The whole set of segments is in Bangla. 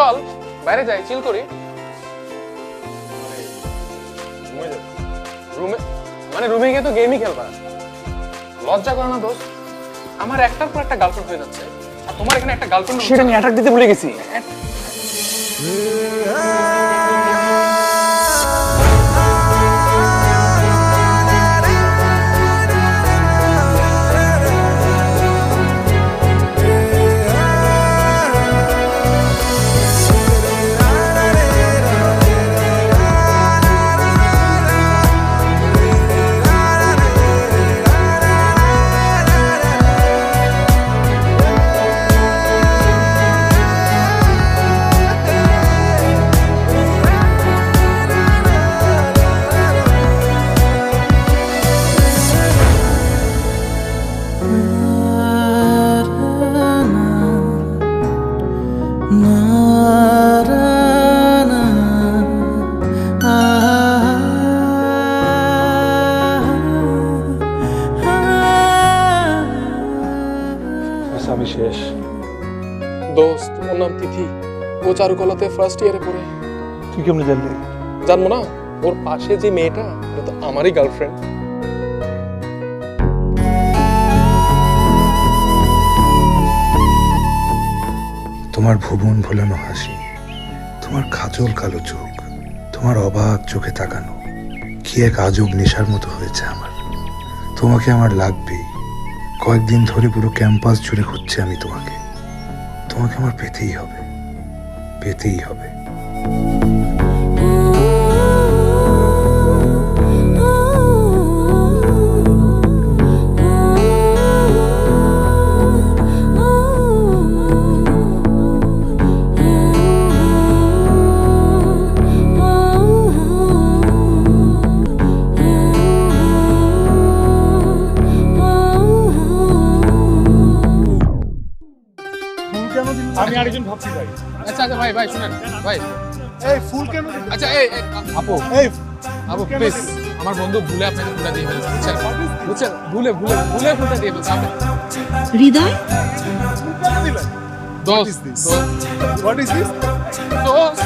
চল বাইরে যাই, চিল করি। রুমে মানে রুমে গিয়ে তো গেমই খেলবা? লজ্জা করে না দোস্ত? আমার একটার পর একটা গার্লফ্রেন্ড হয়ে যাচ্ছে, আর তোমার এখানে একটা গার্লফ্রেন্ড, সেটা আমি অ্যাটাক দিতে ভুলে গেছি। আমি শেষ। দোস্ত ওর নাম তিথি, ও চারুকলাতে ফার্স্ট ইয়ারে পড়ে। তুই কেমনে জানলি? জানবো না? ওর পাশে যে মেয়েটা, এটা তো আমারই গার্লফ্রেন্ড। তোমার ভুবন ভোলানো হাসি, তোমার খাজল কালো চোখ, তোমার অবাক চোখে তাকানো কি এক আজব নেশার মতো হয়েছে আমার। তোমাকে আমার লাগবেই। কয়েকদিন ধরে পুরো ক্যাম্পাস জুড়ে খুঁজছি আমি তোমাকে। তোমাকে আমার পেতেই হবে, পেতেই হবে। আমি আরেকজন ভাবছি ভাই। আচ্ছা আচ্ছা ভাই, ভাই শুনেন ভাই, এই ফুল কেন? আচ্ছা এই আপু, এই আপু প্লিজ, আমার বন্ধু ভুলে আপনাকে ফুলটা দিয়ে ফেলছে, বুঝছেন? বুঝছেন, ভুলে ভুলে ভুলে ফুলটা দিয়ে ফেলছে। হৃদয়, দোস্ত হোয়াট ইজ দিস? দোস্ত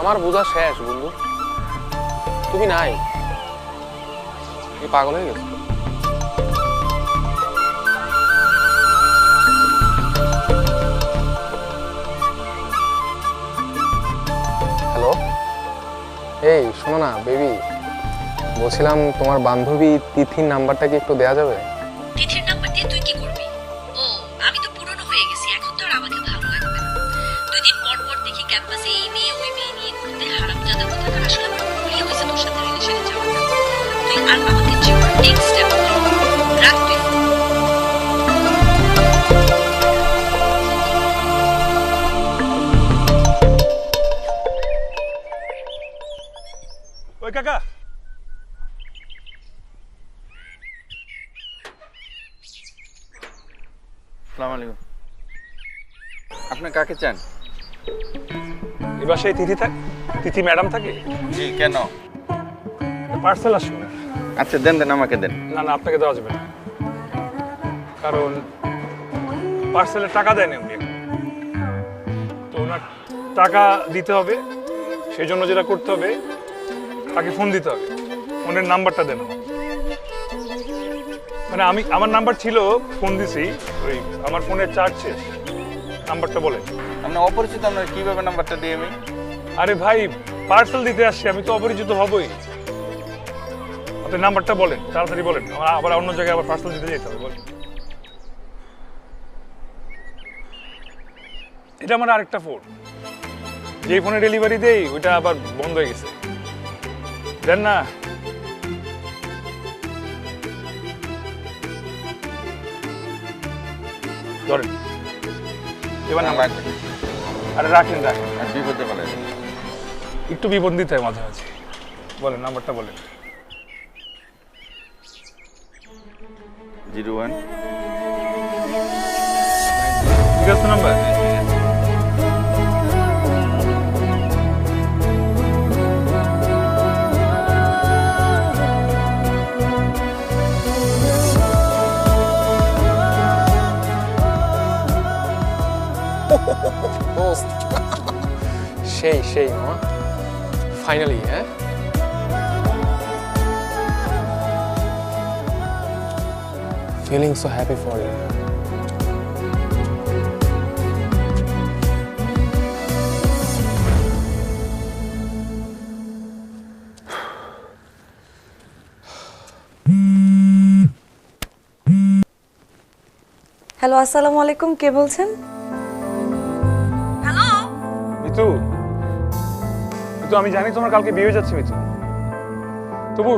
আমার বোঝা শেষ বন্ধু, তুমি নাই, পাগল হয়ে গেছো। হ্যালো, এই শোনো না বেবি, বলছিলাম তোমার বান্ধবী তিথির নাম্বারটা কি একটু দেয়া যাবে? তিথির নাম্বার দিয়ে তুই কি করবি? ও, আমি তো পুরনো হয়ে গেছি, এখন তো আর আমাকে ভালো লাগবে না। 2 দিন পর পর দেখি ক্যাম্পাসে এই মেয়ে ওই মেয়ে নিয়ে ঘুরতে, হারামজাদা কোথাকার। আসলে আমার ভুলই হয়েছে তোর সাথে রিলেশনে যাওয়াটা। তুই আর আমাকে জীবন নেক্সট স্টেপ রাখ তুই। ওই কাকা, আসসালামু আলাইকুম। আপনি কাকে চান? এই বাসায় তিথি ম্যাডাম থাকে? জি কেন? পার্সেল আসুন। আচ্ছা দেন দেন, আমাকে দেন। না না, আপনাকে দেওয়া যাবে না, কারণ পার্সেলের টাকা দেয়নি উনি, তো ওনার টাকা দিতে হবে। সেই জন্য যেটা করতে হবে, তাকে ফোন দিতে হবে। ফোনের নাম্বারটা দেন। মানে আমার নাম্বার ছিল, ফোন দিছি, ওই আমার ফোনের চার্জ শেষ। নাম্বারটা বলেন। আপনি অপরিচিত, আপনার কিভাবে নাম্বারটা দিয়ে আমি? আরে ভাই, পার্সেল দিতে আসছি, আমি তো অপরিচিত হবই। আপনি নাম্বারটা বলেন, তাড়াতাড়ি বলেন, আমার আবার অন্য জায়গায় আবার পার্সেল দিতে যেতে হবে। বলেন। এটা আমার আরেকটা ফোন, যেই ফোনে ডেলিভারি দেই ওইটা আবার বন্ধ হয়ে গেছে। দেন না। ধরেন এবার নাম্বার। আরে রাখেন রাখেন, আর বিপদে বলে একটু বিপদ দিতে হয় মাঝে মাঝে। বলেন নাম্বারটা বলেন। 01 ঠিক আছে নাম্বার? সেই মামা, ফাইনালি। হ্যাঁ, feeling so happy for you. Hello, আসসালামু আলাইকুম, কে বলছেন? হ্যালো, মিতু, মিতু, আমি জানি তোমার কালকে বিয়ে হয়ে যাচ্ছে মিতু, তবু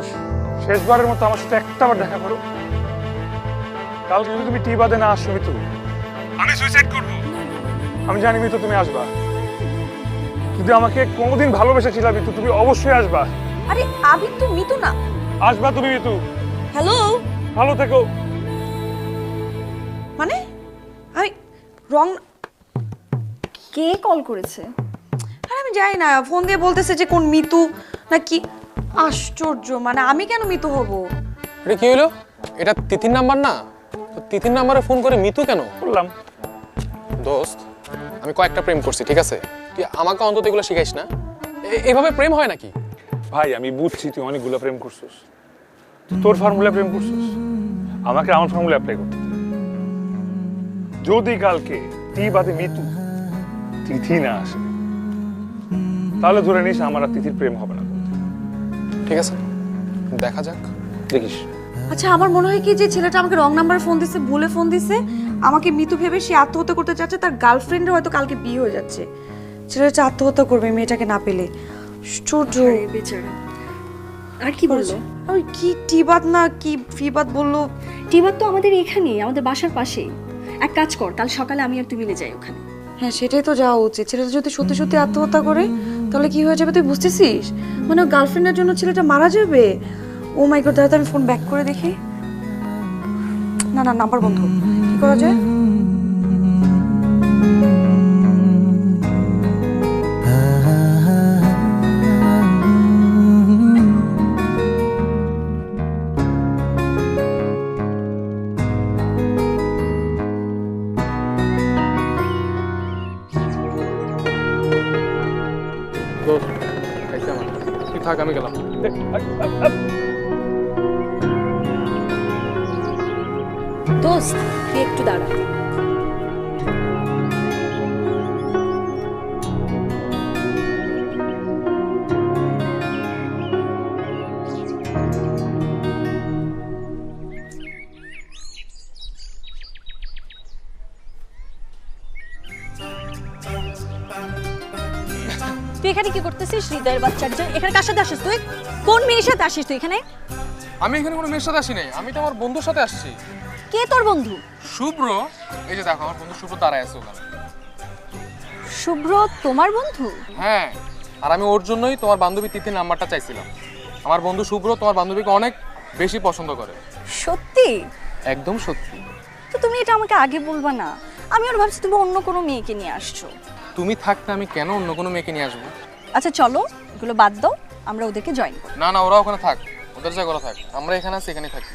শেষবারের মতো আমার সাথে একটাবার দেখা করো। কালকে যদি তুমি টি বাদে না আসো মিতু, আমি সুইসাইড করবো। আমি জানি মিতু তুমি আসবা, যদি আমাকে কোনোদিন ভালোবেসেছিলা মিতু, তুমি অবশ্যই আসবা। আরে আমি তো মিতু না। আসবা তুমি মিতু। হ্যালো, ভালো থেকো। মানে আমি রং, কে কল করেছে? আরে আমি জানি না, ফোন দিয়ে বলতেছে যে কোন মিতু নাকি। আশ্চর্য, মানে আমি কেন মিতু হব? এটা কি হলো? এটা তিথির নাম্বার না? তো তিথির নাম্বারে ফোন করে মিতু কেন বললাম? দোস্ত, আমি কয়েকটা প্রেম করছি, ঠিক আছে? তুই আমাকে অন্তত এগুলো শিখাইস না। এইভাবে প্রেম হয় নাকি? ভাই আমি বুঝছি তুই অনেকগুলো প্রেম করছিস, তোর ফর্মুলা প্রেম করছিস, আমাকে আমার ফর্মুলা অ্যাপ্লাই করতে দে। যদি কালকে টি বাদে মিতু তিথি না আসে, তাহলে ধরে নিস আমার আর তিথির প্রেম হবে না। ঠিক আছে, দেখা যাক। দেখিস। আচ্ছা, আমার মনে হয় কি যে ছেলেটা আমাকে রং নাম্বারে ফোন দিছে, ভুলে ফোন দিছে, আমাকে মিতু ভেবে সে আত্মহত্যা করতে চাচ্ছে। তার গার্লফ্রেন্ডের হয়তো কালকে বিয়ে হয়ে যাচ্ছে, ছেলেটা আত্মহত্যা করবে মেয়েটাকে না পেলে। আশ্চর্য বেচারা। আর কি বললো? ওই কি টিবাদ না কি ফিবাদ বললো। টিমার তো আমাদের এখানেই, আমাদের বাসার পাশেই। এক কাজ কর, কাল সকালে আমি আর তুই মিলে যাই ওখানে। হ্যাঁ, সেটাই তো যাওয়া উচিত। ছেলেটা যদি সত্যি সত্যি আত্মহত্যা করে তাহলে কি হয়ে যাবে তুই বুঝতেছিস? মানে গার্লফ্রেন্ডের জন্য ছেলেটা মারা যাবে। ও মাই গড, দাঁড়াতে আমি ফোন ব্যাক করে দেখি। না না, নাম্বার বন্ধ, কি করা যায়? দোস্ত, খাইছে আমার। তুই থাক, আমি গেলাম। দোস্ত, তুই একটু দাঁড়া। তুই এখানে কি করতেছিস? হৃদয়ের বাচ্চার জন্য এখানে কার সাথে আসিস তুই? কোন মেয়ের সাথে আসিস তুই এখানে? আমি এখানে কোনো মেয়ের সাথে আসি নাই, আমি তো আমার বন্ধুর সাথে আসছি। কে তোর বন্ধু? শুভ্র। এই যে দেখো, আমার বন্ধু শুভ্র দাঁড়ায় আছে ওখানে। শুভ্র তোমার বন্ধু? হ্যাঁ, আর আমি ওর জন্যই তোমার বান্ধবী তিথির নাম্বারটা চাইছিলাম। আমার বন্ধু শুভ্র তোমার বান্ধবীকে অনেক বেশি পছন্দ করে। সত্যি? একদম সত্যি। তো তুমি এটা আমাকে আগে বলবা না? আমি আর ভাবছি তুমি অন্য কোনো মেয়েকে নিয়ে আসছো। তুমি থাকতে আমি কেন অন্য কোনো মেয়েকে নিয়ে আসবো? আচ্ছা চলো এগুলো বাদ দাও, আমরা ওদেরকে জয়েন করি। না না, ওরা ওখানে থাক, ওদের যা করা থাক, আমরা এখানে আছি, এখানেই থাকি।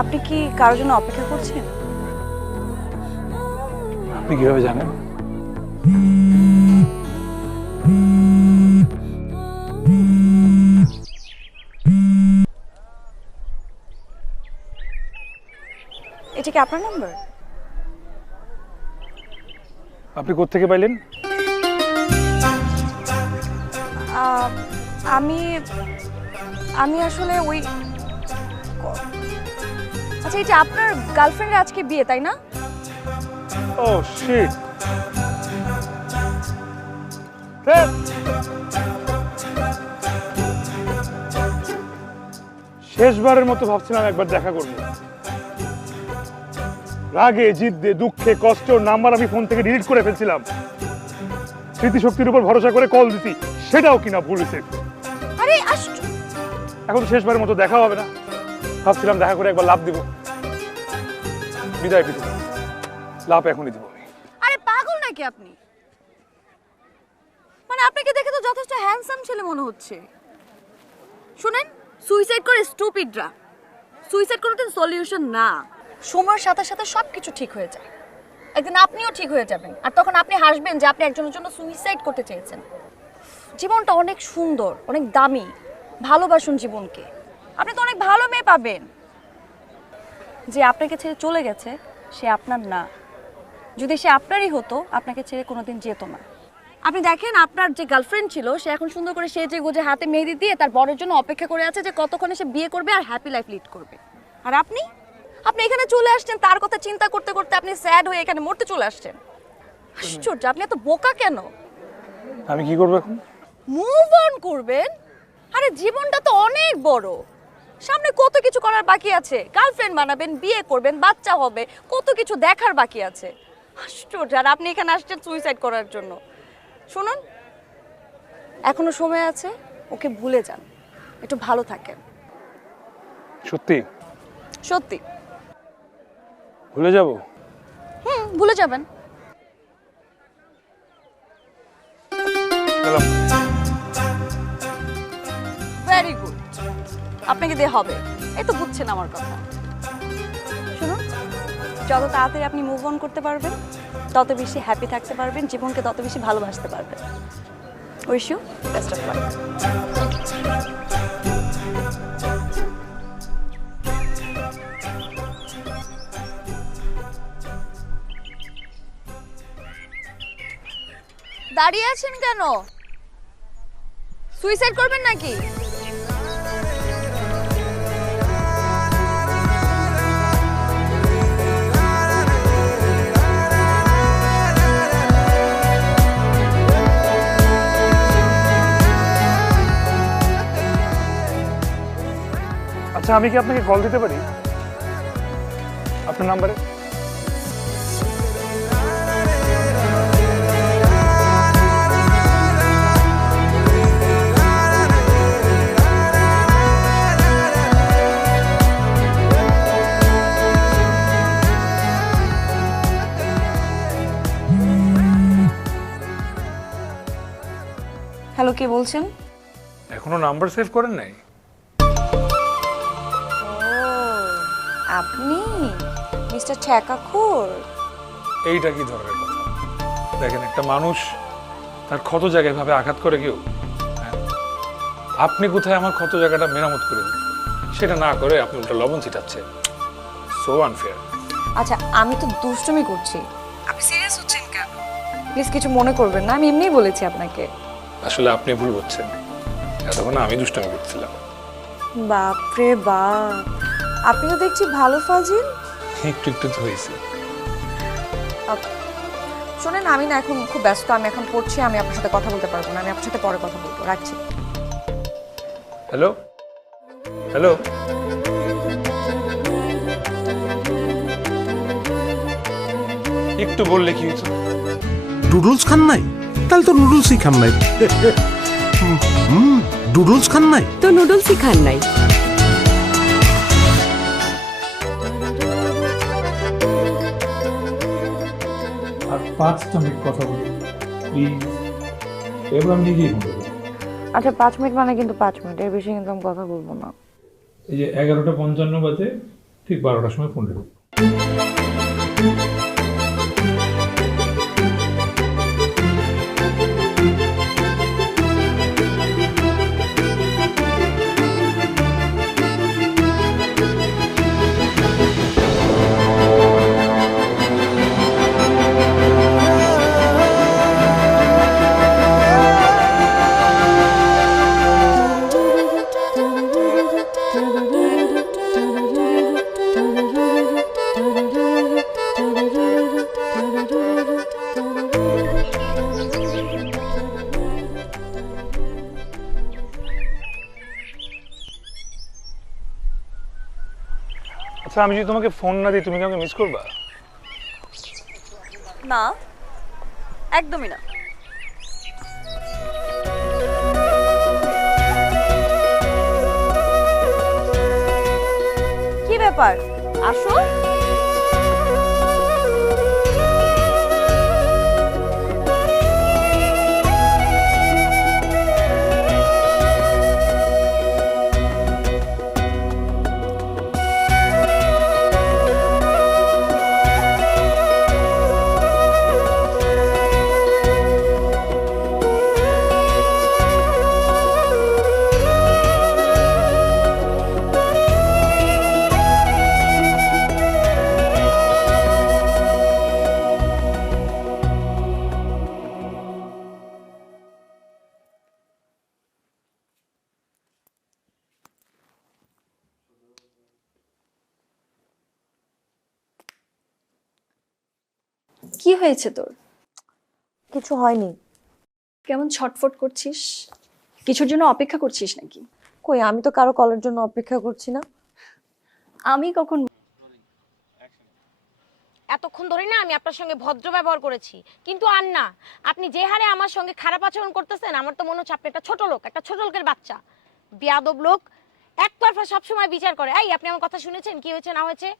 আপনি কি কারোর জন্য অপেক্ষা করছেন? আপনি কিভাবে জানেন? এটা কি আপনার নাম্বার? আপনি কোত্থেকে পাইলেন? আমি আমি আসলে ওই আচ্ছা, এটা আপনার গার্লফ্রেন্ডের আজকে বিয়ে তাই না? ও শিট। শেষবারের মতো ভাবছিলাম একবার দেখা করবো। রাগে জিদ্দে দুঃখে কষ্ট নাম্বার আমি ফোন থেকে ডিলিট করে ফেলছিলাম। স্মৃতিশক্তির উপর ভরসা করে কল দিছি, সেটাও কিনা ভুল রিসিভ। আরে এখন তো শেষবারের মতো দেখা হবে না, ভাবছিলাম দেখা করে একবার লাভ দিব। বিদায় পৃথিবী, লাভ এখনই দিব আমি। আরে পাগল নাকি আপনি? মানে আপনাকে দেখে তো যথেষ্ট হ্যান্ডসাম ছেলে মনে হচ্ছে। শুনেন, সুইসাইড করে স্টুপিডরা। সুইসাইড কোনোদিন সলিউশন না। সময়ের সাথে সাথে সবকিছু ঠিক হয়ে যায়। একদিন আপনিও ঠিক হয়ে যাবেন, আর তখন আপনি হাসবেন যে আপনি একজনের জন্য সুইসাইড করতে চেয়েছেন। জীবনটা অনেক সুন্দর, অনেক দামি। ভালোবাসুন জীবনকে, আপনি তো অনেক ভালো মেয়ে পাবেন। যে আপনাকে ছেড়ে চলে গেছে সে আপনার না। যদি সে আপনারই হতো, আপনাকে ছেড়ে কোনোদিন যেত না। আপনি দেখেন, আপনার যে গার্লফ্রেন্ড ছিল সে এখন সুন্দর করে সেজে গুজে হাতে মেহেদি দিয়ে তার বরের জন্য অপেক্ষা করে আছে যে কতক্ষণে সে বিয়ে করবে আর হ্যাপি লাইফ লিড করবে। আর আপনি এখানে চলে আসছেন তার কথা চিন্তা করতে করতে, আপনি স্যাড হয়ে এখানে মরতে চলে আসছেন। আশ্চর্য, আপনি এত বোকা কেন? আমি কি করবো এখন? মুভ অন করবেন। আরে জীবনটা তো অনেক বড়, সামনে কত কিছু করার বাকি আছে। গার্লফ্রেন্ড বানাবেন, বিয়ে করবেন, বাচ্চা হবে, কত কিছু দেখার বাকি আছে। আশ্চর্য, আর আপনি এখানে আসছেন সুইসাইড করার জন্য। শুনুন, এখনো সময় আছে, ওকে ভুলে যান, একটু ভালো থাকেন। সত্যি সত্যি ভুলে যাব? ভুলে যাবেন। গেলাম। ভেরি গুড, আপনাকে দিয়ে হবে। এই তো বুঝছেন আমার কথা। শুনুন, যত তাড়াতাড়ি আপনি মুভ অন করতে পারবেন, তত বেশি হ্যাপি থাকতে পারবেন, জীবনকে তত বেশি ভালোবাসতে পারবেন। Wish you best of luck. দাঁড়িয়ে আছেন কেন? সুইসাইড করবেন নাকি? আচ্ছা, আমি কি আপনাকে কল দিতে পারি আপনার নাম্বারে? হ্যালো, কে বলছেন? এখনো নাম্বার সেভ করেন নাই? আপনি মিস্টার ছ্যাকাখোর? এইটা কি ধরনের কথা? দেখেন, একটা মানুষ তার ক্ষত জায়গায় ভাবে আঘাত করে কেউ? হ্যাঁ? আপনি কোথায় আমার ক্ষত জায়গাটা মেরামত করে দিন, সেটা না করে আপনি উল্টা লবণ ছিটাচ্ছেন। So unfair. আচ্ছা, আমি তো দুষ্টুমি করছি, আপনি সিরিয়াস হচ্ছেন কেন? প্লিজ কিছু মনে করবেন না, আমি এমনিই বলেছি আপনাকে। আসলে আপনি ভুল করছেন, এতক্ষণ আমি দুষ্টামি করছিলাম। বাপরে বাপ, আপনি তো দেখছি ভালো ফাজিল। একটু একটু তো হয়েছে। শোনেন, আমি না এখন খুব ব্যস্ত, আমি এখন পড়ছি, আমি আপনার সাথে কথা বলতে পারবো না, আমি আপনার সাথে পরে কথা বলবো, রাখছি। হ্যালো হ্যালো, একটু বললে কি হতো? নুডলস খান নাই? তাহলে তো নুডলসই খান নাই। নুডলস খান নাই তো নুডলসই খান নাই। আর 5টা মিনিট কথা বলি প্লিজ, এবার আমি নিজেই ফোন করবো। আচ্ছা 5 মিনিট মানে কিন্তু 5 মিনিট, এর বেশি কিন্তু আমি কথা বলবো না। এই যে 11:55 বাজে, ঠিক 12টার সময় ফোন দেবো। আচ্ছা, আমি যদি তোমাকে ফোন না দিই তুমি কি আমাকে মিস করবা? না, একদমই না। কি ব্যাপার, আসো। কি হয়েছে তোর? কিছু হয়নি। কেমন ছটফট করছিস? কিছুর জন্য অপেক্ষা করছিস নাকি? কই, আমি তো কারো কলের জন্য অপেক্ষা করছি না। আমি কখন? এতক্ষণ ধরে না আমি আপনার সঙ্গে ভদ্র ব্যবহার করেছি, কিন্তু আর না। আপনি যে হারে আমার সঙ্গে খারাপ আচরণ করতেছেন, আমার তো মনে হচ্ছে আপনি একটা ছোট লোক, একটা ছোট লোকের বাচ্চা, বেয়াদব লোক, একতরফা সবসময় বিচার করে। এই, আপনি আমার কথা শুনেছেন? কি হয়েছে না হয়েছে?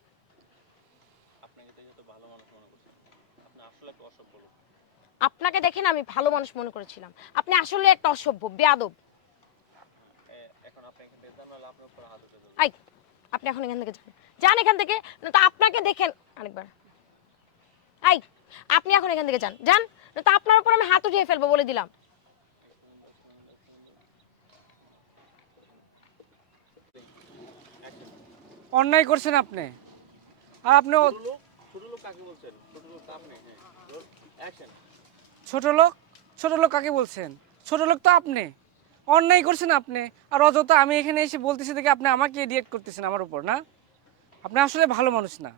আপনাকে দেখে না আমি ভালো মানুষ মনে করেছিলাম, আপনি আসলে একটা অসভ্য বেয়াদব। এই, আপনি এখন এখান থেকে যান, যান এখান থেকে, না তো আপনাকে দেখেন আরেকবার। এই, আপনি এখন এখান থেকে যান, যান, না তো আপনার উপর আমি হাত উঠিয়ে ফেলবো বলে দিলাম। অন্যায় করছেন আপনি, আর আপনি ছোট লোক, ছোট লোক কাকে বলছেন? ছোট লোক তো আপনি, অন্যায় করছেন আপনি। আর অযথা আমি এখানে এসে বলতেছি দেখে আপনি আমাকে রিয়েক্ট করতেছেন আমার উপর, না? আপনি আসলে ভালো মানুষ না।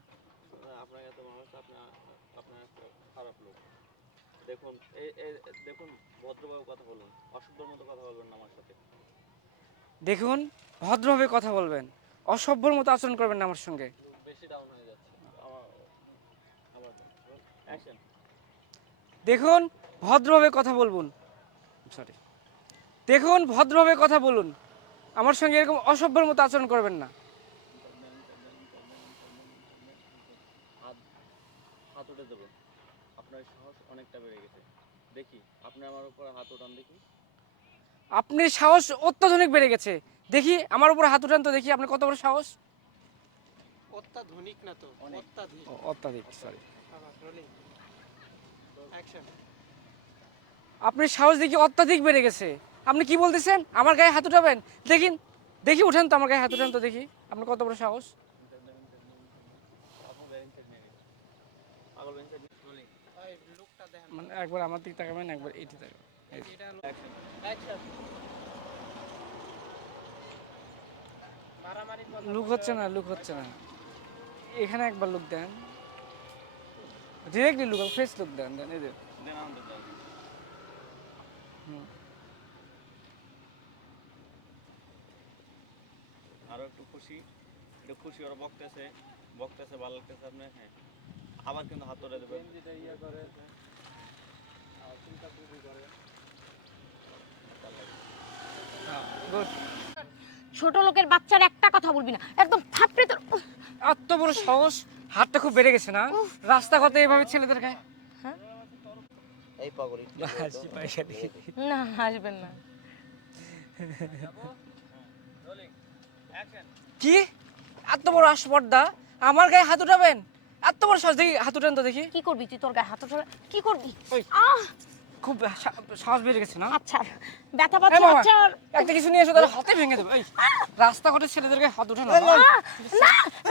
দেখুন, ভদ্রভাবে কথা বলবেন, অসভ্যর মতো আচরণ করবেন না আমার সঙ্গে। দেখুন, ভদ্রভাবে কথা বলুন, সরি, দেখুন ভদ্রভাবে কথা বলুন, আমার সঙ্গে এরকম অসভ্যের মতো আচরণ করবেন না। হাত উঠে দেবো, আপনার সাহস অনেকটা বেড়ে গেছে। দেখি আপনি আমার উপর হাত উঠান, দেখি। আপনি সাহস অত্যাধুনিক বেড়ে গেছে, দেখি আমার উপর হাত উঠান তো দেখি আপনি কত বড় সাহস। অত্যাধুনিক না তো, অত্যাধিক। অত্যাধিক, সরি। আপনি সাহস দেখি অত্যাধিক বেড়ে গেছে। আপনি কি বলতেছেন? আমার গায়ে হাত উঠাবেন? দেখিন, দেখি উঠান তো, আমার গায়ে হাত উঠান তো দেখি আপনি কত বড় সাহস। মানে একবার আমার দিক তাকাবেন, একবার এইটি তাকাবেন। লুক হচ্ছে না, লুক হচ্ছে না, এখানে একবার লুক দেন। ডিরেক্টলি লুক, ফেস লুক দেন দেন এই যে। দেন আমাদের দাও। আরো একটু খুশি, একটু খুশি ওরা বকতেছে ভালো লাগতেছে আপনি। হ্যাঁ, আবার কিন্তু হাত ধরে দেবেন। গুড। ছোট লোকের বাচ্চার একটা কথা বলবি না, একদম থাপড়ে তোর। এত বড় সাহস, হাতটা খুব বেড়ে গেছে না রাস্তাঘাটে এভাবে ছেলেদের গায়ে। এই পাগল হাসি পায়সা দেখে। না হাসবেন না। কি এত বড় আসপর্দা, আমার গায়ে হাত উঠাবেন? এত বড় সাহস, দেখি হাত উঠান তো দেখি। কি করবি তুই? তোর গায়ে হাত উঠালে কি করবি? ওই। আহ খুব সাহস বেড়ে গেছে না? আচ্ছা, ব্যথা এই পাচ্ছি। মামা, আচ্ছা একটা কিছু নিয়ে এসো, তাহলে হাতে ভেঙে দেবো। এই রাস্তাঘাটে ছেলেদের গায়ে হাত উঠানো না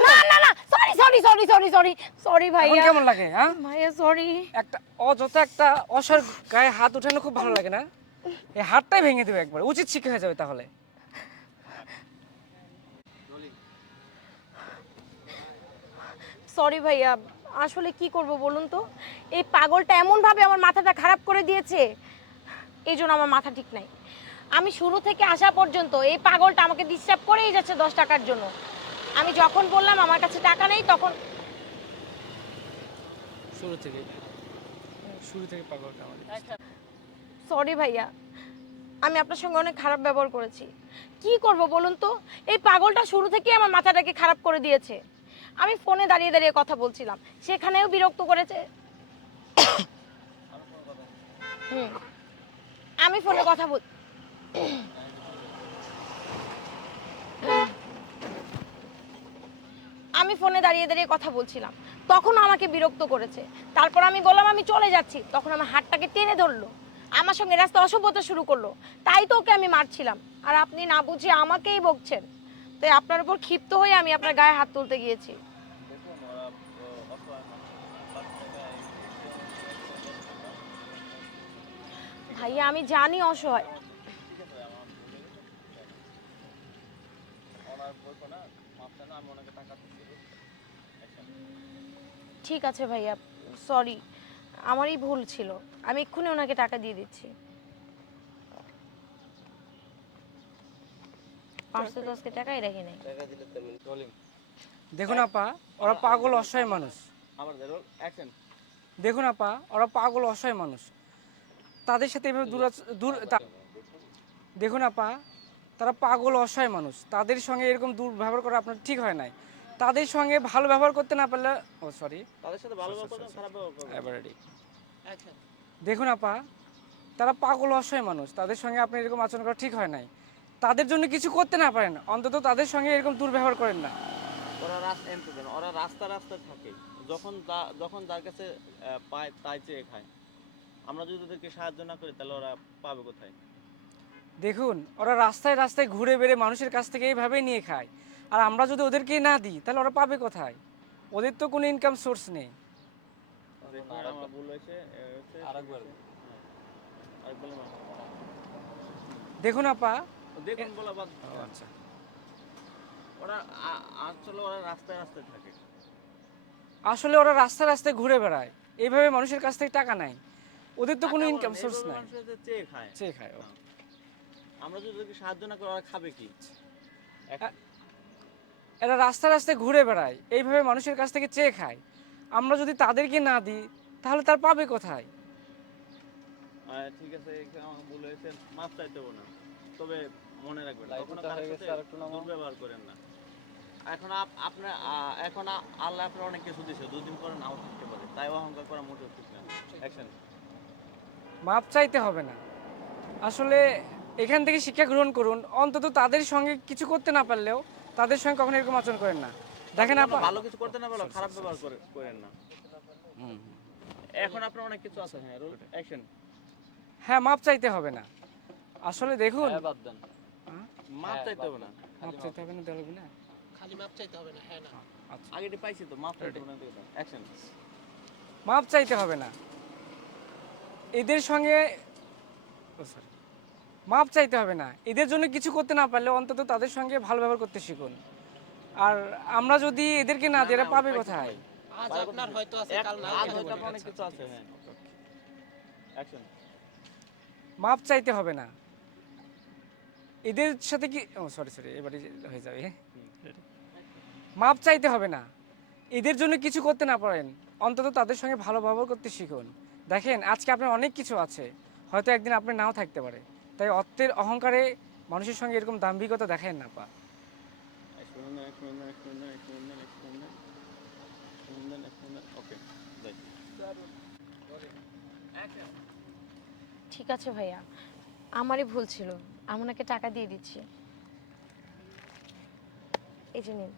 না না না, sorry sorry sorry sorry sorry sorry এখন ভাইয়া। কেমন লাগে? হ্যাঁ, ভাইয়া সরি। একটা অযথা একটা অসার গায়ে হাত উঠানো খুব ভালো লাগে না? এই হাতটাই ভেঙে দেবে একবার, উচিত শিক্ষা হয়ে যাবে তাহলে। সরি ভাইয়া, আসলে কি করব বলুন তো, এই পাগলটা এমন ভাবে আমার মাথাটা খারাপ করে দিয়েছে, এই জন্য আমার মাথা ঠিক নাই। আমি শুরু থেকে আসা পর্যন্ত এই পাগলটা আমাকে ডিস্টার্ব করেই যাচ্ছে 10 টাকার জন্য। আমি যখন বললাম আমার কাছে টাকা নেই, তখন শুরু থেকে পাগলটা আমাদের। সরি ভাইয়া, আমি আপনার সঙ্গে অনেক খারাপ ব্যবহার করেছি। কি করব বলুন তো, এই পাগলটা শুরু থেকেই আমার মাথাটাকে খারাপ করে দিয়েছে। আমি ফোনে দাঁড়িয়ে দাঁড়িয়ে কথা বলছিলাম, সেখানেও বিরক্ত করেছে। আমি ফোনে কথা বল আমি ফোনে দাঁড়িয়ে দাঁড়িয়ে কথা বলছিলাম, তখন আমাকে বিরক্ত করেছে। তারপর আমি বললাম আমি চলে যাচ্ছি, তখন আমার হাতটাকে টেনে ধরলো, আমার সঙ্গে রাস্তা অসভ্যতা শুরু করলো। তাই তো ওকে আমি মারছিলাম, আর আপনি না বুঝে আমাকেই বকছেন। তাই আপনার উপর ক্ষিপ্ত হয়ে আমি আপনার গায়ে হাত তুলতে গিয়েছি। ভাইয়া আমি জানি অসহায়। ঠিক আছে ভাইয়া, সরি, আমারই ভুল ছিল। আমি এক্ষুনি ওনাকে টাকা দিয়ে দিচ্ছি। পাঁচশো 10 টাকাই রেখে নেই। দেখুন আপা, ওরা পাগল অসহায় মানুষ। আবার ধরো অ্যাকশন। দেখুন আপা, ওরা পাগল অসহায় মানুষ, তাদের সাথে এভাবে দেখুন আপা, তারা পাগল অসহায় মানুষ, তাদের সঙ্গে এরকম দুর্ব্যবহার করা আপনার ঠিক হয় নাই। তাদের সঙ্গে ভালো ব্যবহার করতে না পারলে, ও সরি, তাদের সাথে ভালো ব্যবহার করবেন, খারাপ ব্যবহার করবেন। এবারে দেখুন আপা, তারা পাগল অসহায় মানুষ, তাদের সঙ্গে আপনি এরকম আচরণ করা ঠিক হয় নাই। তাদের জন্য কিছু করতে না পারেন, অন্তত তাদের সঙ্গে এরকম দুর্ব্যবহার করেন না। ওরা রাস্তায় থাকে, যখন যার কাছে পায় তাই চেয়ে খায়। আমরা যদি ওদেরকে সাহায্য না করি তাহলে ওরা পাবে কোথায়? দেখুন, ওরা রাস্তায় রাস্তায় ঘুরে বেড়ে মানুষের কাছ থেকে এইভাবেই নিয়ে খায়, আর আমরা যদি ওদেরকে না দিই তাহলে ওরা পাবে কোথায়? ওদের তো কোনো ইনকাম সোর্স নেই। আমার ভুল হয়েছে। আরেকবার দেখুন আপা, দেখুন বলা বাদ। আচ্ছা, ওরা আসলে রাস্তায় থাকে। আসলে ওরা রাস্তায় রাস্তায় ঘুরে বেড়ায়, এইভাবে মানুষের কাছ থেকে টাকা নেয়, ওদের তো কোনো ইনকাম সোর্স নাই, চেয়ে খায়। আমরা যদি ওদেরকে সাহায্য না করি ওরা খাবে কি? এরা রাস্তায় রাস্তায় ঘুরে বেড়ায়, এইভাবে মানুষের কাছ থেকে চেয়ে খায়, আমরা যদি তাদেরকে না দিই তাহলে তার পাবে কোথায়? ঠিক আছে, আমার ভুল হয়েছে, মাফ চাইতে হবে না, তবে মনে রাখবেন কখনো কারোর সাথে দুর্ব্যবহার করেন না। এখন আল্লাহ আপনার অনেক কিছু দিয়েছে, 2 দিন পরে নাও থাকতে পারে, তাই অহংকার করা মোটেও ঠিক না। অ্যাকশন। মাপ চাইতে হবে না, আসলে এখান থেকে শিক্ষা গ্রহণ করুন, অন্তত তাদের সঙ্গে কিছু করতে না পারলেও তাদের সঙ্গে কখনো এরকম আচরণ করেন না। দেখেন আপা, ভালো কিছু করতে না পারলেও খারাপ ব্যবহার করেন না। এখন আপনার অনেক কিছু আছে। হ্যাঁ, রুল অ্যাকশন। হ্যাঁ, মাপ চাইতে হবে না, আসলে দেখুন, মাপ চাইতে হবে না, মাপ চাইতে হবে না, দেওয়া না, খালি মাপ চাইতে হবে না। হ্যাঁ না, আগেটি পাইছি তো, মাপ চাইতে হবে না। অ্যাকশন। মাপ চাইতে হবে না, এদের সঙ্গে মাপ চাইতে হবে না, এদের জন্য কিছু করতে না পারলে অন্তত তাদের সঙ্গে ভালো ব্যবহার করতে শিখুন। আর আমরা যদি এদেরকে না দিই, এরা পাবে কোথায়? আজ আপনার হয়তো আছে কাল না আজ হয়তো আপনার অনেক কিছু আছে। হ্যাঁ, অ্যাকশন। মাপ চাইতে হবে না। এদের সাথে কি সরি এবারে হয়ে যাবে। মাপ চাইতে হবে না। এদের জন্য কিছু করতে না পারেন, অন্তত তাদের সঙ্গে ভালো ব্যবহার করতে শিখুন। দেখেন আজকে আপনার অনেক কিছু আছে, হয়তো একদিন আপনার নাও থাকতে পারে। তাই অর্থের অহংকারে মানুষের সঙ্গে এরকম দাম্ভিকতা দেখায় না পা। ওকে, ঠিক আছে ভাইয়া, আমারই ভুল ছিল, আমি ওনাকে টাকা দিয়ে দিচ্ছি। এই যে নিন।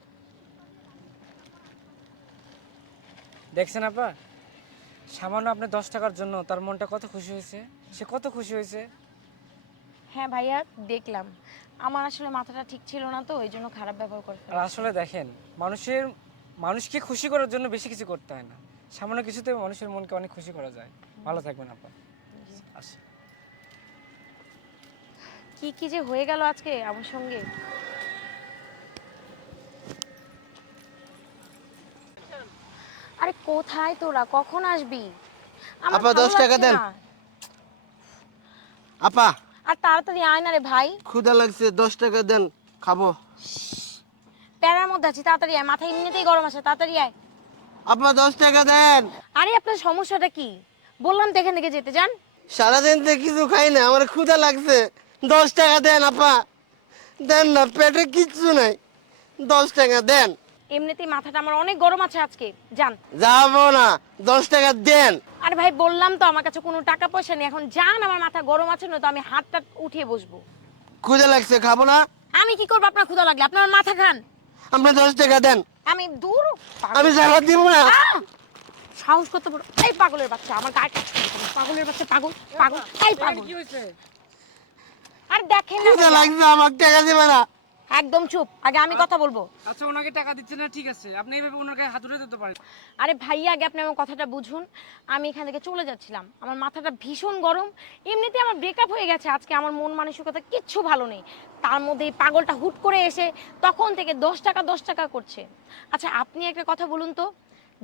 দেখছেন আপা, সামান্য আপনি 10 টাকার জন্য তার মনটা কত খুশি হয়েছে, সে কত খুশি হয়েছে। হ্যাঁ ভাইয়া, দেখলাম। আমার আসলে মাথাটা ঠিক ছিল না, তো এই জন্য খারাপ ব্যবহার করে আর ফেলেছি। আসলে দেখেন, মানুষকে খুশি করার জন্য বেশি কিছু করতে হয় না, সামান্য কিছুতে মানুষের মনকে অনেক খুশি করা যায়। ভালো থাকবেন আপা। আসি। কি কি যে হয়ে গেল আজকে আমার সঙ্গে। আরে কোথায় তোরা, কখন আসবি? আমার আপা, ভালো 10 টাকা লাগছে দেন। না। আপা, আর তাড়াতাড়ি আয় না রে ভাই, ক্ষুধা লাগছে, 10 টাকা দেন, খাবো। প্যারার মধ্যে আছি, তাড়াতাড়ি আয়, মাথা এমনিতেই গরম আছে, তাড়াতাড়ি আয়। আপা, 10 টাকা দেন। আরে আপনার সমস্যাটা কি? বললাম তো এখান থেকে যেতে, যান। সারাদিন তো কিছু খাই না, আমার ক্ষুধা লাগছে, 10 টাকা দেন আপা। দেন না, পেটে কিচ্ছু নাই, 10 টাকা দেন। এমনিতেই মাথাটা আমার অনেক গরম আছে আজকে, যান। যাবো না, 10 টাকা দেন। আরে ভাই বললাম তো আমার কাছে কোনো টাকা পয়সা নেই, এখন যান, আমার মাথা গরম আছে, না তো আমি হাতটা উঠিয়ে বসবো। ক্ষুধা লাগছে, খাবো না। আমি কি করবো আপনার ক্ষুধা লাগলে? আপনার মাথা খান। আপনি 10 টাকা দেন। আমি দূর। আমি জায়গা দিব না। সাহস করতে বড়, এই পাগলের বাচ্চা আমার গায়ে টাচ করছে, পাগলের বাচ্চা, পাগল পাগল, এই পাগল। কি হয়েছে? আর দেখেন না ক্ষুধা ভাইয়া, লাগছে, আমাকে টাকা দিবে না। একদম চুপ, আগে আমি কথা বলবো। আচ্ছা, ওনাকে টাকা দিচ্ছেন না, ঠিক আছে, আপনি এইভাবে ওনার গায়ে হাত উঠে দিতে পারেন। আরে ভাইয়া, আগে আপনি আমার কথাটা বুঝুন। আমি এখান থেকে চলে যাচ্ছিলাম, আমার মাথাটা ভীষণ গরম, এমনিতে আমার ব্রেকআপ হয়ে গেছে, আজকে আমার মন মানসিকতা কিচ্ছু ভালো নেই, তার মধ্যে এই পাগলটা হুট করে এসে তখন থেকে 10 টাকা করছে। আচ্ছা আপনি একটা কথা বলুন তো,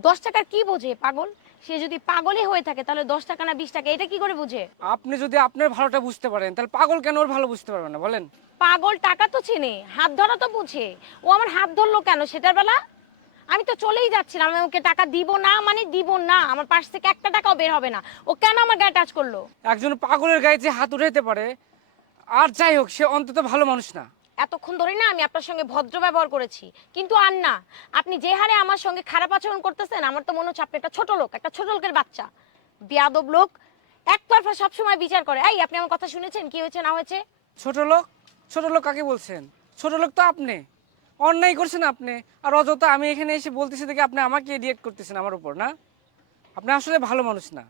10 টাকার কি বোঝে পাগল? সে যদি পাগলই হয়ে থাকে তাহলে 10 টাকা না 20 টাকা, এটা কি করে বুঝে? আপনি যদি আপনার ভালোটা বুঝতে পারেন, তাহলে পাগল কেন ওর ভালো বুঝতে পারবেন না বলেন? পাগল টাকা তো চেনে, হাত ধরা তো বুঝে, ও আমার হাত ধরলো কেন সেটার বেলা? আমি তো চলেই যাচ্ছিলাম, আমি ওকে টাকা দিব না মানে দিব না, আমার পাশ থেকে একটা টাকাও বের হবে না। ও কেন আমার গায়ে টাচ করলো? একজন পাগলের গায়ে যে হাত উঠাইতে পারে, আর যাই হোক, সে অন্তত ভালো মানুষ না। এতক্ষণ ধরে না আমি আপনার সঙ্গে ভদ্র ব্যবহার করেছি, কিন্তু আর না, আপনি যে হারে আমার সঙ্গে খারাপ আচরণ করতেছেন, আমার তো মনে হচ্ছে আপনি একটা ছোট লোক, একটা ছোট লোকের বাচ্চা, বেয়াদব লোক, একতরফা সবসময় বিচার করে। এই আপনি আমার কথা শুনেছেন, কি হয়েছে না হয়েছে? ছোট লোক কাকে বলছেন? ছোট লোক তো আপনি, অন্যায় করছেন আপনি, আর অযথা আমি এখানে এসে বলতেছি দেখে আপনি আমাকে রিয়েক্ট করতেছেন আমার উপর, না? আপনি আসলে ভালো মানুষ না।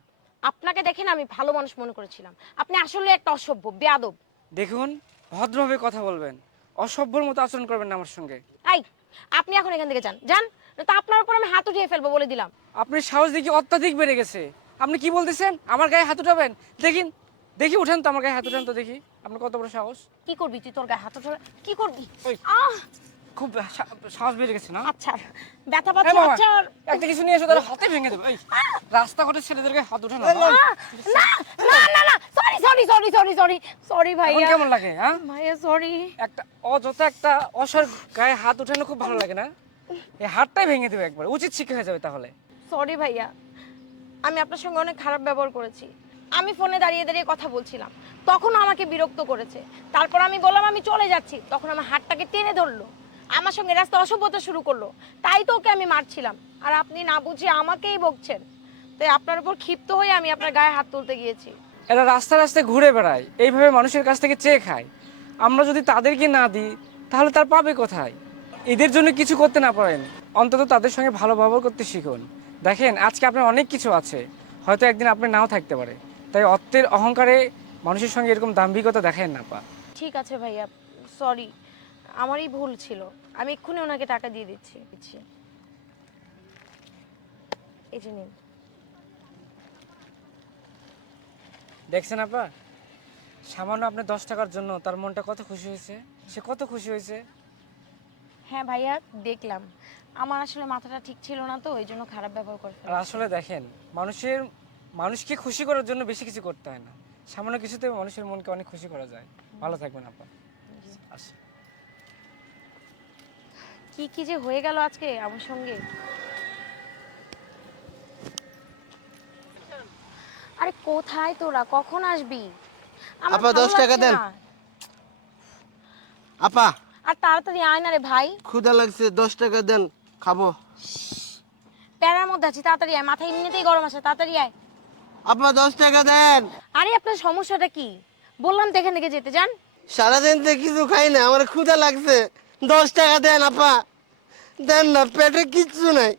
আপনাকে দেখে না আমি ভালো মানুষ মনে করেছিলাম, আপনি আসলে একটা অসভ্য বেয়াদব। দেখুন, ভদ্রভাবে কথা বলবেন, অসভ্যর মতো আচরণ করবেন না আমার সঙ্গে। এই আপনি এখন এখান থেকে যান, যান, তো আপনার উপর আমি হাত উঠিয়ে ফেলবো বলে দিলাম। আপনার সাহস দেখি অত্যাধিক বেড়ে গেছে। আপনি কি বলতেছেন? আমার গায়ে হাত উঠাবেন? দেখি উঠেন তো, আমার গায়ে হাত উঠান তো দেখি, আপনার কত বড় সাহস। কি করবি তুই? তোর গায়ে হাত উঠে কি করবি? ওই। আহ খুব সাহস বেড়ে গেছে না? আচ্ছা, ব্যথা এই পাচ্ছি। বাবা, আচ্ছা একটা কিছু নিয়ে এসো, তাহলে হাতে ভেঙে দেবো। এই রাস্তাঘাটের ছেলেদের গায়ে হাত উঠে না। না না না না, sorry sorry sorry sorry sorry sorry এখন ভাইয়া, কেমন লাগে? হ্যাঁ ভাইয়া সরি। একটা অযথা একটা অসার গায়ে হাত উঠানো খুব ভালো লাগে না? এই হাতটাই ভেঙে দেবে একবার, উচিত শিক্ষা হয়ে যাবে তাহলে। সরি ভাইয়া, আমি আপনার সঙ্গে অনেক খারাপ ব্যবহার করেছি। আমি ফোনে দাঁড়িয়ে দাঁড়িয়ে কথা বলছিলাম, তখন আমাকে বিরক্ত করেছে, তারপর আমি বললাম আমি চলে যাচ্ছি, তখন আমার হাতটাকে টেনে ধরলো, আমার সঙ্গে রাস্তা অসভ্যতা শুরু করলো, তাই তো ওকে আমি মারছিলাম, আর আপনি না বুঝে আমাকেই বকছেন। তাই আপনার উপর ক্ষিপ্ত হয়ে আমি আপনার গায়ে হাত তুলতে গিয়েছি। এরা রাস্তায় ঘুরে বেড়ায়, এইভাবে মানুষের কাছ থেকে চেয়ে খায়। আমরা যদি তাদেরকে না দিই তাহলে তার পাবে কোথায়? এদের জন্য কিছু করতে না পারেন, অন্তত তাদের সঙ্গে ভালো ব্যবহার করতে শিখুন। দেখেন আজকে আপনার অনেক কিছু আছে, হয়তো একদিন আপনার নাও থাকতে পারে। তাই অর্থের অহংকারে মানুষের সঙ্গে এরকম দাম্ভিকতা দেখায় না পা। ঠিক আছে ভাইয়া, সরি, আমারই ভুল ছিল, আমি এক্ষুনি ওনাকে টাকা দিয়ে দিচ্ছি। এই যে নিন। দেখছেন আপা, সামান্য আপনি 10 টাকার জন্য তার মনটা কত খুশি হয়েছে, সে কত খুশি হয়েছে। হ্যাঁ ভাইয়া, দেখলাম। আমার আসলে মাথাটা ঠিক ছিল না তো এই জন্য খারাপ ব্যবহার করে আর ফেলেছি। আসলে দেখেন মানুষকে খুশি করার জন্য বেশি কিছু করতে হয় না, সামান্য কিছুতে মানুষের মনকে অনেক খুশি করা যায়। ভালো থাকবেন আপা। আচ্ছা। কি কি যে হয়ে গেল আজকে আমার সঙ্গে। আরে কোথায় তোরা, কখন আসবি? আমার আপা, ভালো 10 টাকা লাগছে দেন। না। আপা আর তাড়াতাড়ি আয় না রে ভাই, ক্ষুধা লাগছে, 10 টাকা দেন, খাবো। প্যারার মধ্যে আছি, তাড়াতাড়ি আয়, মাথা এমনিতেই গরম আছে, তাড়াতাড়ি আয়। আপা 10 টাকা দেন। আরে আপনার সমস্যাটা কি? বললাম তো এখান থেকে যেতে, যান। সারাদিন তো কিছু খাই না, আমার ক্ষুধা লাগছে, 10 টাকা দেন আপা। দেন না, পেটে কিচ্ছু নাই,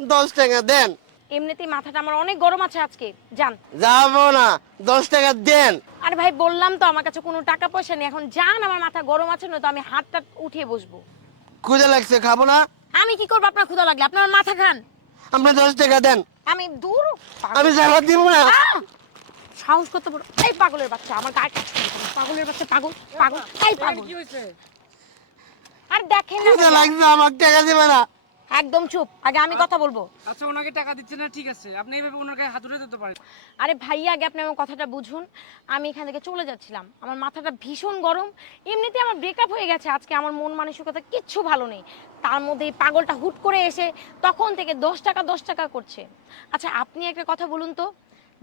10 টাকা দেন। এমনিতেই মাথাটা আমার অনেক গরম আছে আজকে, যান। যাবো না, 10 টাকা দেন। আরে ভাই বললাম তো আমার কাছে কোনো টাকা পয়সা নেই, এখন যান, আমার মাথা গরম আছে, না তো আমি হাতটা উঠিয়ে বসবো। ক্ষুধা লাগছে, খাবো না। আমি কি করবো আপনার ক্ষুধা লাগলে? আপনার মাথা খান। আপনি 10 টাকা দেন। আমি দূর। আমি সারা দিব না। সাহস করতে পারো? এই পাগলের বাচ্চা আমার গায়ে কাজ করছে। পাগলের বাচ্চা, পাগল পাগল, এই পাগল। কি হয়েছে? আর দেখেন না ক্ষুধা ভাইয়া। লাগছে, আমার টাকা দিবে না। একদম চুপ, আগে আমি কথা বলবো। আচ্ছা, ওনাকে টাকা দিচ্ছেন না, ঠিক আছে, আপনি এইভাবে ওনার গায়ে হাত উঠে দিতে পারেন। আরে ভাইয়া, আগে আপনি আমার কথাটা বুঝুন। আমি এখান থেকে চলে যাচ্ছিলাম, আমার মাথাটা ভীষণ গরম, এমনিতে আমার ব্রেকআপ হয়ে গেছে, আজকে আমার মন মানসিকতা কিচ্ছু ভালো নেই, তার মধ্যে এই পাগলটা হুট করে এসে তখন থেকে 10 টাকা করছে। আচ্ছা আপনি একটা কথা বলুন তো,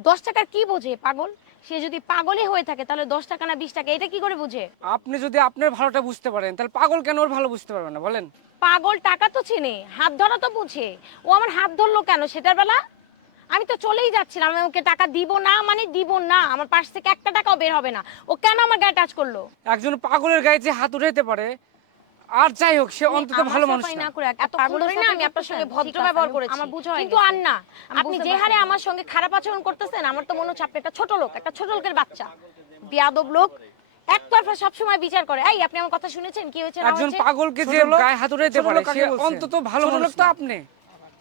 10 টাকার কি বোঝে পাগল? সে যদি পাগলই হয়ে থাকে তাহলে 10 টাকা না 20 টাকা, এটা কি করে বুঝে? আপনি যদি আপনার ভালোটা বুঝতে পারেন, তাহলে পাগল কেন ওর ভালো বুঝতে পারবেন না বলেন? পাগল টাকা তো চেনে, হাত ধরা তো বুঝে, ও আমার হাত ধরলো কেন সেটার বেলা? আমি তো চলেই যাচ্ছিলাম, আমি ওকে টাকা দিব না মানে দিব না, আমার পাশ থেকে একটা টাকাও বের হবে না। ও কেন আমার গায়ে টাচ করলো? একজন পাগলের গায়ে যে হাত উঠাইতে পারে, আর যাই হোক সে অন্তত ভালো মানুষ না। এত পাগলের না, আমি আপনার সঙ্গে ভদ্র ব্যবহার করেছি, আমার বুঝা হয়ে গেছে। কিন্তু আর না, আপনি যে হারে আমার সঙ্গে খারাপ আচরণ করতেছেন, আমার তো মনে হচ্ছে আপনি একটা ছোট লোক, একটা ছোট লোকের বাচ্চা, বেয়াদব লোক, একতরফা সবসময় বিচার করে। এই আপনি আমার কথা শুনেছেন কি হয়েছে না একজন হয়েছে? পাগলকে যে গায়ে হাত উঠাইতে পারে সে অন্তত ভালো মানুষ তো। আপনি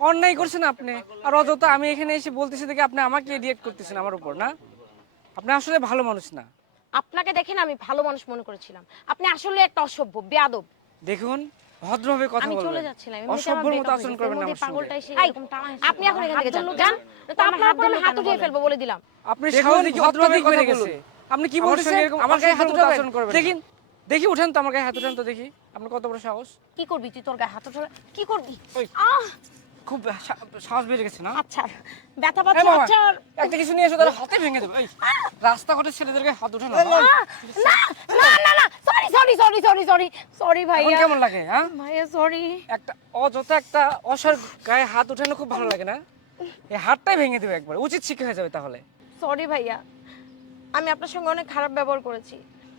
অন্যায় করছেন আপনি, আর অযথা আমি এখানে এসে বলতেছি দেখে আপনি আমাকে রিয়েক্ট করতেছেন আমার উপর। না, আপনি আসলে ভালো মানুষ না। আপনাকে দেখে না আমি ভালো মানুষ মনে করেছিলাম, আপনি আসলে একটা অসভ্য বেয়াদব। দেখুন, ভদ্রভাবে কথা আমি বলবেন, চলে যাচ্ছিলাম, অসভ্যের মতো আচরণ করবেন না আমার সঙ্গে। পাগলটা এসে এরকম টানা হেসে আপনি এখন এখান থেকে যান, যান, তো আপনার উপর আমি হাত উঠিয়ে ফেলবো বলে দিলাম। আপনি সাহস দেখি ভদ্রভাবে কথা বলুন। আপনি কি বলছেন? আমার গায়ে হাত উঠাবেন? দেখি দেখি, উঠেন তো, আমার গায়ে হাত উঠান তো দেখি, আপনার কত বড় সাহস। কি করবি তুই? তোর গায়ে হাত উঠালে কি করবি? ওই। আহ, খুব সাহস বেড়ে গেছে না? আচ্ছা ব্যথা এই পাচ্ছি, বাবা, আচ্ছা। একটা কিছু নিয়ে এসে তার হাতে ভেঙে দেবে। এই রাস্তাঘাটে ছেলেদেরকে হাত উঠানো না না না না, sorry sorry sorry sorry sorry sorry এখন ভাইয়া, কেমন লাগে? হ্যাঁ, ভাইয়া সরি। একটা অযথা একটা অসার গায়ে হাত উঠানো খুব ভালো লাগে না? এই হাতটাই ভেঙে দেবে একবার, উচিত শিক্ষা হয়ে যাবে তাহলে। সরি ভাইয়া, আমি আপনার সঙ্গে অনেক খারাপ ব্যবহার করেছি।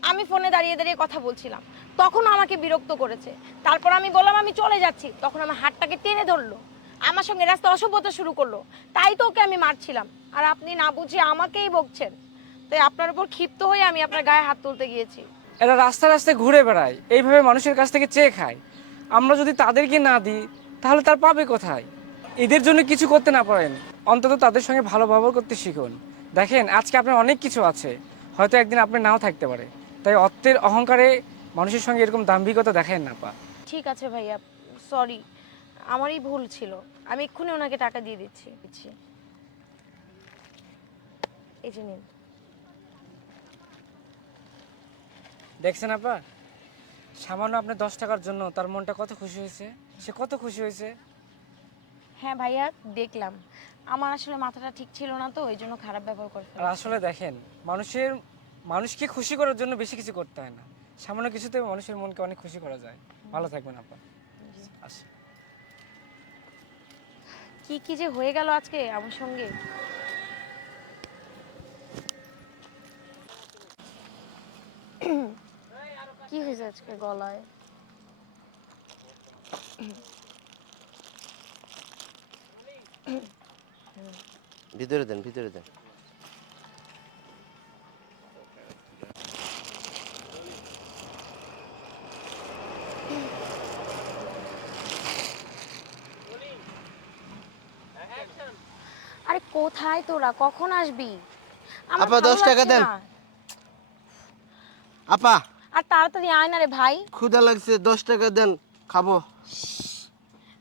আমি ফোনে দাঁড়িয়ে দাঁড়িয়ে কথা বলছিলাম, তখন আমাকে বিরক্ত করেছে, তারপর আমি বললাম আমি চলে যাচ্ছি, তখন আমার হাতটাকে টেনে ধরলো, আমার সঙ্গে রাস্তা অসভ্যতা শুরু করলো, তাই তো ওকে আমি মারছিলাম, আর আপনি না বুঝে আমাকেই বকছেন, তাই আপনার উপর ক্ষিপ্ত হয়ে আমি আপনার গায়ে হাত তুলতে গিয়েছি। এরা রাস্তায় রাস্তায় ঘুরে বেড়ায়, এইভাবে মানুষের কাছ থেকে চেয়ে খায়। আমরা যদি তাদেরকে না দিই তাহলে তার পাবে কোথায়? এদের জন্য কিছু করতে না পারেন, অন্তত তাদের সঙ্গে ভালো ব্যবহার করতে শিখুন। দেখেন, আজকে আপনার অনেক কিছু আছে, হয়তো একদিন আপনার নাও থাকতে পারে, তাই অর্থের অহংকারে মানুষের সঙ্গে এরকম দাম্ভিকতা দেখায় না পা। ঠিক আছে ভাইয়া, সরি, আমারই ভুল ছিল, আমি এক্ষুনি ওনাকে টাকা দিয়ে দিচ্ছি। এই যে নিন। দেখছেন আপা, সামান্য আপনার 10 টাকার জন্য তার মনটা কত খুশি হয়েছে, সে কত খুশি হয়েছে। হ্যাঁ ভাইয়া দেখলাম, আমার আসলে মাথাটা ঠিক ছিল না তো এই জন্য খারাপ ব্যবহার করে আর ফেলেছি। আসলে দেখেন, মানুষকে খুশি করার জন্য বেশি কিছু করতে হয় না, সামান্য কিছুতে মানুষের মনকে অনেক খুশি করা যায়। ভালো থাকবেন আপা। আচ্ছা। কি কি যে হয়ে গেল আজকে আমার সঙ্গে। কি হয়েছে আজকে গলায়? ভিতরে দেন, ভিতরে দেন। আরে কোথায় তোরা, কখন আসবি? আমার আপা, ভালো 10 টাকা লাগছে দেন। না। আপা আর তাড়াতাড়ি আয় না রে ভাই, ক্ষুধা লাগছে, 10 টাকা দেন, খাবো।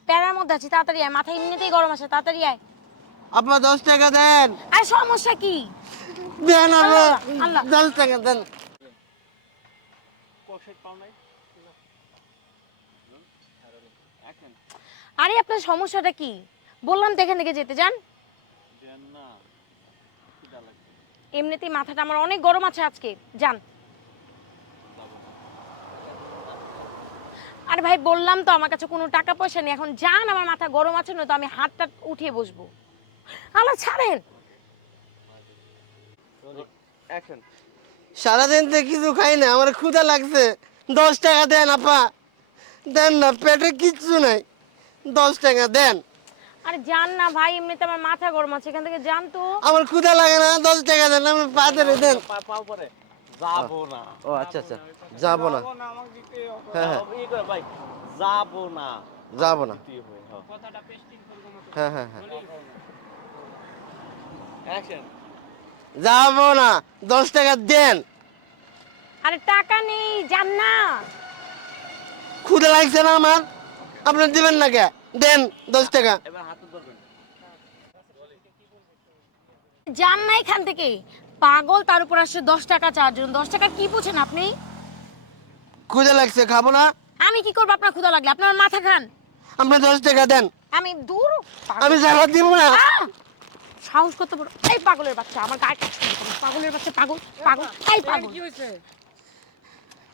প্যারার মধ্যে আছি, তাড়াতাড়ি আয়, মাথা এমনিতেই গরম আছে, তাড়াতাড়ি আয়। আপা 10 টাকা দেন। আর সমস্যা কি? দেন আপা, আল্লাহ। 10 টাকা দেন। কোশেট পাও নাই? এখন আরে আপনার সমস্যাটা কি? বললাম তো এখান থেকে যেতে, যান। দেন না, খিদা লাগছে। এমনিতেই মাথাটা আমার অনেক গরম আছে আজকে, যান। আরে ভাই বললাম তো আমার কাছে কোনো টাকা পয়সা নেই, এখন যান, আমার মাথা গরম আছে, না তো আমি হাতটা উঠিয়ে বসবো। আল্লাহ ছাড়েন। অ্যাকশন। সারাদিন তো কিছু খাই না, আমার ক্ষুধা লাগছে। 10 টাকা দেন আপা, দেন না, পেটে কিচ্ছু নাই। 10 টাকা দেন। আরে যান না ভাই, এমনিতে আমার মাথা গরম আছে, এখান থেকে যান তো। আমার ক্ষুধা লাগে না, 10 টাকা দেন, আমি পা ধরে দেন। পাও পরে যাবো না। ও আচ্ছা আচ্ছা, যাবো না। হ্যাঁ হ্যাঁ, ই করে ভাই, যাবো না। যাবো না। দিতে হবে, হ্যাঁ। কথাটা পেস্টিং করবো মতো। হ্যাঁ হ্যাঁ হ্যাঁ, অ্যাকশন। যাবো না, 10 টাকা দেন। আরে টাকা নেই, যান না। ক্ষুধা লাগছে না আমার, আপনি দিবেন না কে? দেন 10 টাকা। এবার হাতে ধরবেন। যান না এখান থেকে। পাগল, তার উপর আসছে 10 টাকা চাওয়ার জন্য। 10 টাকা কি বুঝেন আপনি? ক্ষুধা লাগছে, খাবো না। আমি কি করবো আপনার ক্ষুধা লাগলে? আপনার মাথা খান। আপনি 10 টাকা দেন। আমি দূর। আমি জায়গা দিব না। সাহস করতে বড়। এই পাগলের বাচ্চা, আমার গায়ে টাচ করতে পারে। পাগলের বাচ্চা, পাগল পাগল, এই পাগল। কি হয়েছে?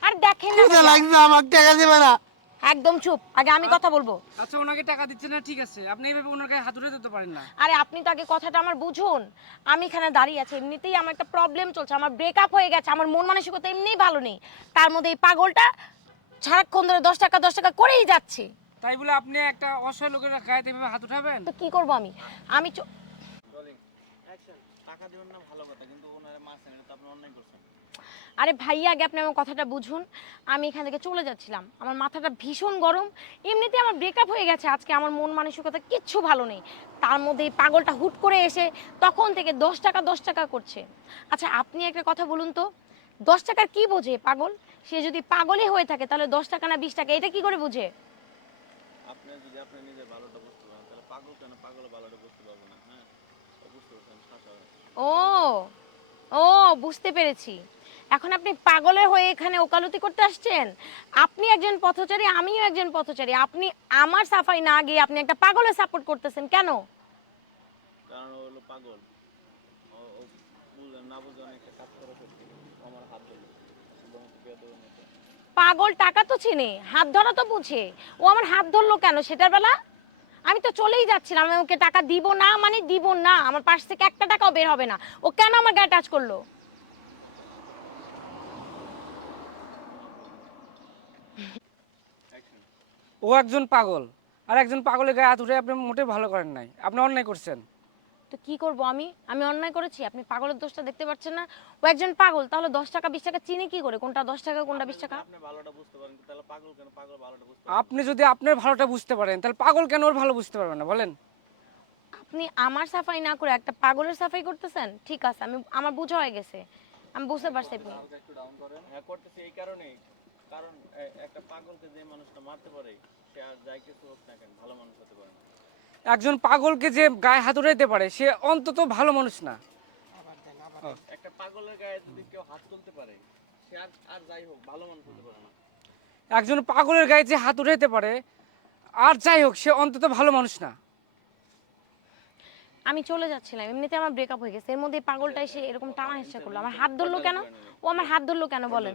আর দেখেন না ক্ষুধা ভাইয়া। লাগছে, আমার টাকা দিবে না। একদম চুপ, আগে আমি কথা বলবো। আচ্ছা ওনাকে টাকা দিচ্ছে না, ঠিক আছে, আপনি এইভাবে ওনার গায়ে হাত উঠে দিতে পারেন না। আরে আপনি তো আগে কথাটা আমার বুঝুন। আমি এখানে দাঁড়িয়ে আছি, এমনিতেই আমার একটা প্রবলেম চলছে, আমার ব্রেকআপ হয়ে গেছে, আমার মন মানসিকতা এমনিই ভালো নেই, তার মধ্যে এই পাগলটা সারাক্ষণ ধরে 10 টাকা 10 টাকা করেই যাচ্ছে। তাই বলে আপনি একটা অসহায় লোকের গায়ে এইভাবে হাত উঠাবেন? তো কি করবো আমি? আমি অ্যাকশন। টাকা দিবেন না ভালো কথা, কিন্তু ওনারে মারছেন, এটা তো আপনি অন্যায় করছেন। আরে ভাইয়া, আগে আপনি আমার কথাটা বুঝুন। আমি এখান থেকে চলে যাচ্ছিলাম, আমার মাথাটা ভীষণ গরম, এমনিতেই আমার ব্রেকআপ হয়ে গেছে, আজকে আমার মন মানসিকতা কিচ্ছু ভালো নেই, তার মধ্যে এই পাগলটা হুট করে এসে তখন থেকে 10 টাকা 10 টাকা করছে। আচ্ছা আপনি একটা কথা বলুন তো, 10 টাকার কি বোঝে পাগল? সে যদি পাগলই হয়ে থাকে তাহলে 10 টাকা না 20 টাকা এটা কি করে বুঝে? আপনি যদি আপনি নিজের ভালোটা বুঝতে পারেন, তাহলে পাগল কেন পাগল ভালোটা বুঝতে পারবো না? হ্যাঁ, বুঝতে পারছেন? শাসা হয়। ও ও বুঝতে পেরেছি। এখন আপনি পাগলের হয়ে এখানে ওকালতি করতে আসছেন? আপনি একজন পথচারী, আমিও একজন পথচারী, আপনি আমার সাফাই না গিয়ে আপনি একটা পাগলের সাপোর্ট করতেছেন কেন? কারণ ও হলো পাগল। ও ও বুঝে না বুঝে অনেকটা কাজ করে ফেলছে। ও আমার হাত ধরলো, এবং বেয়াদবের মতো। পাগল টাকা তো চিনে, হাত ধরা তো বুঝে, ও আমার হাত ধরলো কেন সেটার বেলা? আমি তো চলেই যাচ্ছিলাম, আমি ওকে টাকা দিব না মানে দিব না, আমার পাশ থেকে একটা টাকাও বের হবে না। ও কেন আমার গায়ে টাচ করলো? ও একজন পাগল, আর একজন পাগলের গায়ে হাত উঠে আপনি মোটেও ভালো করেন নাই, আপনি অন্যায় করছেন। তো কি করব আমি? আমি অন্যায় করেছি? আপনি পাগলের দোষটা দেখতে পাচ্ছেন না? ও একজন পাগল, তাহলে 10 টাকা 20 টাকা চিনি কি করে কোনটা 10 টাকা কোনটা 20 টাকা? আপনি ভালোটা বুঝতে পারেন, তাহলে পাগল কেন পাগল ভালোটা বুঝতে আপনি যদি আপনার ভালোটা বুঝতে পারেন তাহলে পাগল কেন ওর ভালো বুঝতে পারবেন না বলেন? আপনি আমার সাফাই না করে একটা পাগলের সাফাই করতেছেন? ঠিক আছে, আমার বোঝা হয়ে গেছে, আমি বুঝতে পারছি। আপনি একটু ডাউন করেন। হ্যাঁ করতেছি এই কারণেই, কারণ একটা পাগলকে যে মানুষটা মারতে পারে, সে আর যাই কিছু হোক না কেন ভালো মানুষ হতে পারে না। একজন পাগলকে যে গায়ে হাত উঠাইতে পারে সে অন্তত ভালো মানুষ না। একটা পাগলের গায়ে যদি কেউ হাত তুলতে পারে, সে আর যাই হোক ভালো মানুষ হতে পারে না। একজন পাগলের গায়ে যে হাত উঠাইতে পারে আর যাই হোক সে অন্তত ভালো মানুষ না। আমি চলে যাচ্ছিলাম, এমনিতে আমার ব্রেকআপ হয়ে গেছে, এর মধ্যে এই পাগলটা এসে এরকম টানা হেঁচড়া করলো, আমার হাত ধরলো কেন? ও আমার হাত ধরলো কেন বলেন?